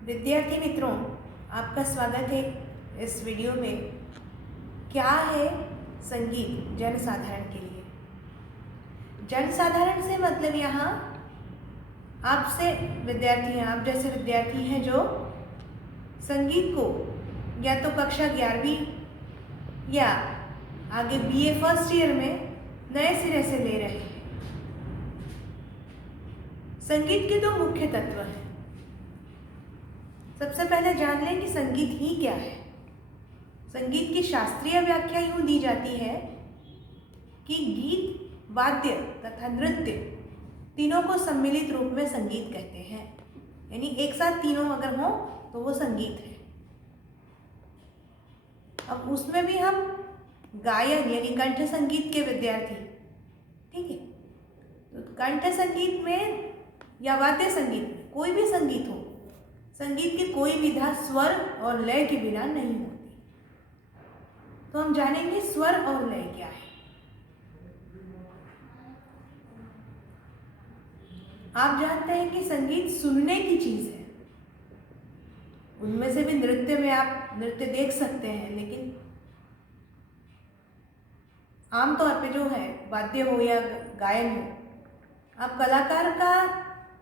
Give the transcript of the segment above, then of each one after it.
विद्यार्थी मित्रों, आपका स्वागत है इस वीडियो में। क्या है संगीत जनसाधारण के लिए? जनसाधारण से मतलब यहाँ आपसे विद्यार्थी हैं, आप जैसे विद्यार्थी हैं जो संगीत को या तो कक्षा 11वीं या आगे BA फर्स्ट ईयर में नए सिरे से ले रहे हैं। संगीत के दो मुख्य तत्व हैं। सबसे पहले जान लें कि संगीत ही क्या है। संगीत की शास्त्रीय व्याख्या यूँ दी जाती है कि गीत, वाद्य तथा नृत्य तीनों को सम्मिलित रूप में संगीत कहते हैं। यानी एक साथ तीनों अगर हों तो वो संगीत है। अब उसमें भी हम गायन यानी कंठ संगीत के विद्यार्थी, ठीक है, तो कंठ संगीत में या वाद्य संगीत में कोई भी संगीत हो, संगीत की कोई विधा स्वर और लय के बिना नहीं होती। तो हम जानेंगे स्वर और लय क्या है। आप जानते हैं कि संगीत सुनने की चीज है। उनमें से भी नृत्य में आप नृत्य देख सकते हैं, लेकिन आमतौर पे जो है वाद्य हो या गायन हो, आप कलाकार का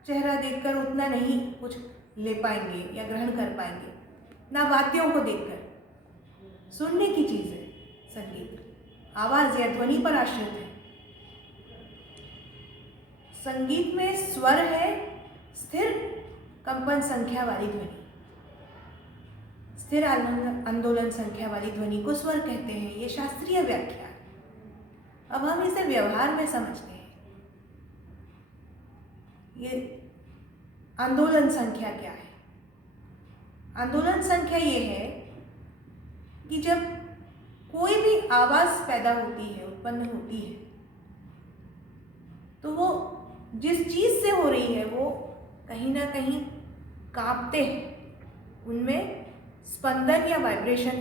चेहरा देखकर उतना नहीं कुछ ले पाएंगे या ग्रहण कर पाएंगे, ना वाद्यों को देखकर। सुनने की चीज है संगीत, आवाज या ध्वनि पर आश्रित है। संगीत में स्वर है स्थिर कंपन संख्या वाली ध्वनि। स्थिर आंदोलन संख्या वाली ध्वनि को स्वर कहते हैं। ये शास्त्रीय व्याख्या। अब हम इसे व्यवहार में समझते हैं। ये आंदोलन संख्या क्या है? आंदोलन संख्या ये है कि जब कोई भी आवाज पैदा होती है, उत्पन्न होती है, तो वो जिस चीज से हो रही है वो कहीं ना कहीं कांपते हैं। उनमें स्पंदन या वाइब्रेशन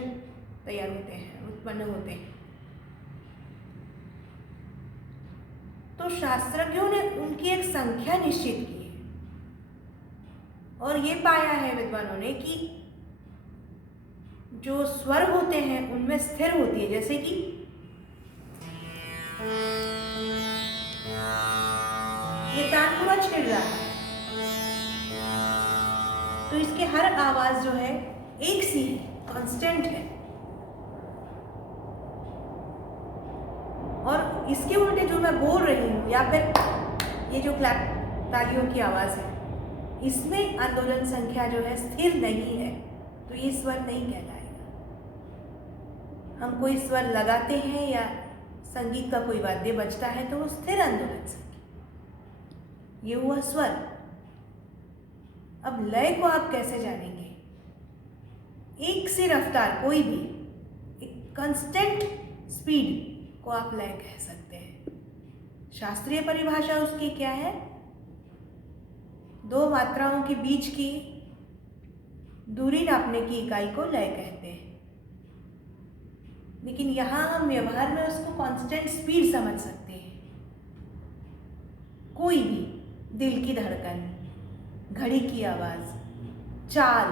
तैयार होते हैं, उत्पन्न होते हैं। तो शास्त्रज्ञों ने उनकी एक संख्या निश्चित की है और ये पाया है विद्वानों ने कि जो स्वर होते हैं उनमें स्थिर होती है। जैसे कि ये तानपुरा छिड़ रहा है, तो इसके हर आवाज जो है एक सी है, कांस्टेंट है। और इसके उल्टे जो मैं बोल रही हूँ या फिर ये जो क्लैप तालियों की आवाज है, इसमें आंदोलन संख्या जो है स्थिर नहीं है, तो ये स्वर नहीं कहलाएगा। हम कोई स्वर लगाते हैं या संगीत का कोई वाद्य बजता है तो वो स्थिर आंदोलन संख्या, ये हुआ स्वर। अब लय को आप कैसे जानेंगे? एक सी रफ्तार, कोई भी एक कांस्टेंट स्पीड को आप लय कह सकते हैं। शास्त्रीय परिभाषा उसकी क्या है? दो मात्राओं के बीच की दूरी नापने की इकाई को लय कहते हैं। लेकिन यहाँ हम व्यवहार में उसको कांस्टेंट स्पीड समझ सकते हैं। कोई भी दिल की धड़कन, घड़ी की आवाज, चाल,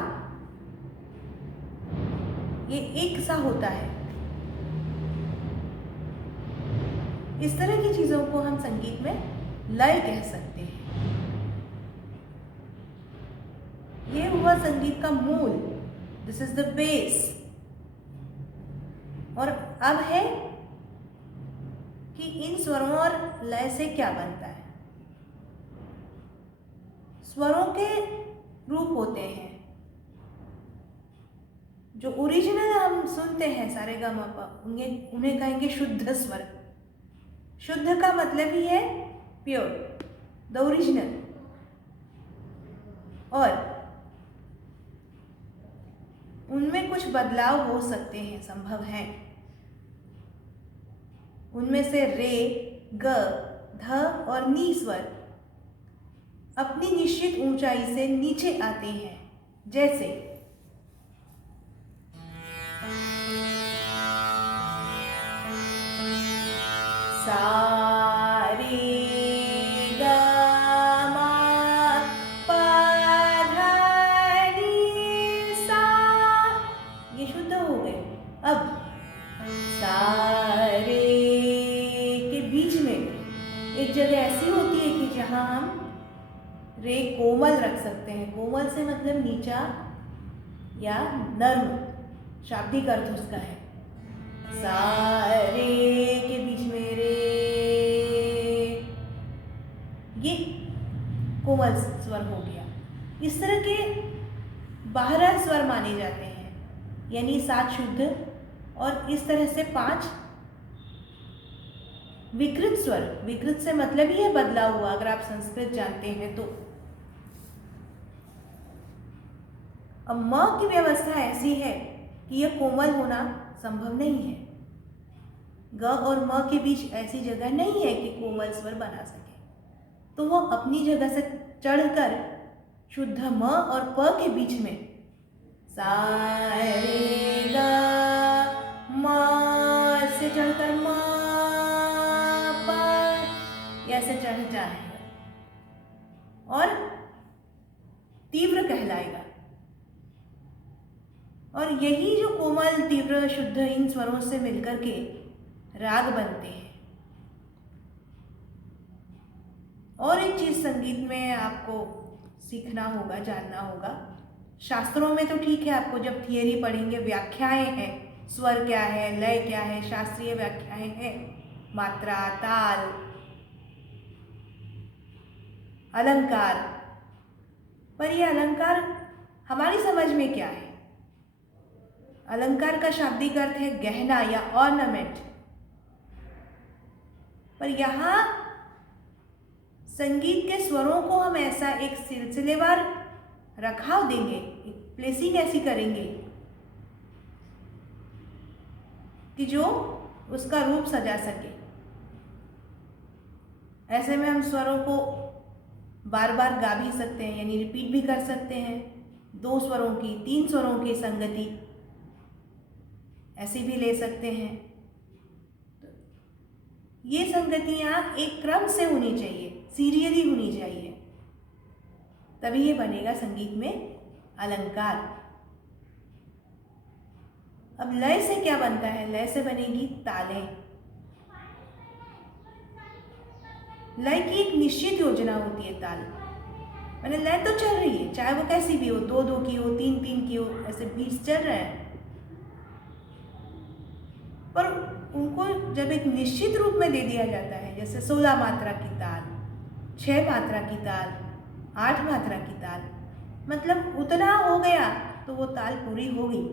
ये एक सा होता है। इस तरह की चीजों को हम संगीत में लय कह सकते हैं। ये हुआ संगीत का मूल, दिस इज द बेस। और अब है कि इन स्वरों और लय से क्या बनता है। स्वरों के रूप होते हैं जो ओरिजिनल हम सुनते हैं, सारे गा मा पा, उन्हें कहेंगे शुद्ध स्वर। शुद्ध का मतलब ही है प्योर, द ओरिजिनल। और उनमें कुछ बदलाव हो सकते हैं, संभव हैं। उनमें से रे, ग, ध और नी स्वर अपनी निश्चित ऊंचाई से नीचे आते हैं। जैसे सा रे ग मा पा धा नी रे कोमल रख सकते हैं। कोमल से मतलब नीचा या नर्म, शाब्दिक अर्थ उसका है। सा रे के बीच में रे, ये कोमल स्वर हो गया। इस तरह के 12 स्वर माने जाते हैं, यानी 7 शुद्ध और इस तरह से 5 विकृत स्वर। विकृत से मतलब ही है बदला हुआ, अगर आप संस्कृत जानते हैं तो। अब म की व्यवस्था ऐसी है कि यह कोमल होना संभव नहीं है। ग और म के बीच ऐसी जगह नहीं है कि कोमल स्वर बना सके, तो वो अपनी जगह से चढ़कर शुद्ध म और प के बीच में सा रे ग म से चढ़कर म प ऐसे चढ़ जाएगा और तीव्र कहलाएगा। और यही जो कोमल, तीव्र, शुद्ध इन स्वरों से मिलकर के राग बनते हैं। और एक चीज़ संगीत में आपको सीखना होगा, जानना होगा। शास्त्रों में तो ठीक है, आपको जब थियरी पढ़ेंगे व्याख्याएं हैं, स्वर क्या है, लय क्या है, शास्त्रीय व्याख्याएं हैं, मात्रा, ताल, अलंकार। पर ये अलंकार हमारी समझ में क्या है? अलंकार का शाब्दिक अर्थ है गहना या ऑर्नामेंट। पर यहाँ संगीत के स्वरों को हम ऐसा एक सिलसिलेवार रखाव देंगे, एक प्लेसिंग ऐसी करेंगे कि जो उसका रूप सजा सके। ऐसे में हम स्वरों को बार बार गा भी सकते हैं, यानी रिपीट भी कर सकते हैं। 2 स्वरों की, 3 स्वरों की संगति ऐसी भी ले सकते हैं। तो ये संगतियाँ एक क्रम से होनी चाहिए, सीरियली होनी चाहिए, तभी ये बनेगा संगीत में अलंकार। अब लय से क्या बनता है? लय से बनेगी तालें। लय की एक निश्चित योजना होती है ताल, मैंने लय तो चल रही है, चाहे वो कैसी भी हो, 2-2 की हो, 3-3 की हो, ऐसे बीट्स चल रहे हैं। पर उनको जब एक निश्चित रूप में दे दिया जाता है, जैसे 16 मात्रा की ताल, 6 मात्रा की ताल, 8 मात्रा की ताल, मतलब उतना हो गया तो वो ताल पूरी हो गई।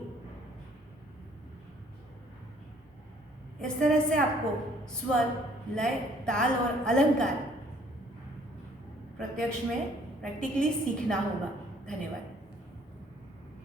इस तरह से आपको स्वर, लय, ताल और अलंकार प्रत्यक्ष में प्रैक्टिकली सीखना होगा। धन्यवाद।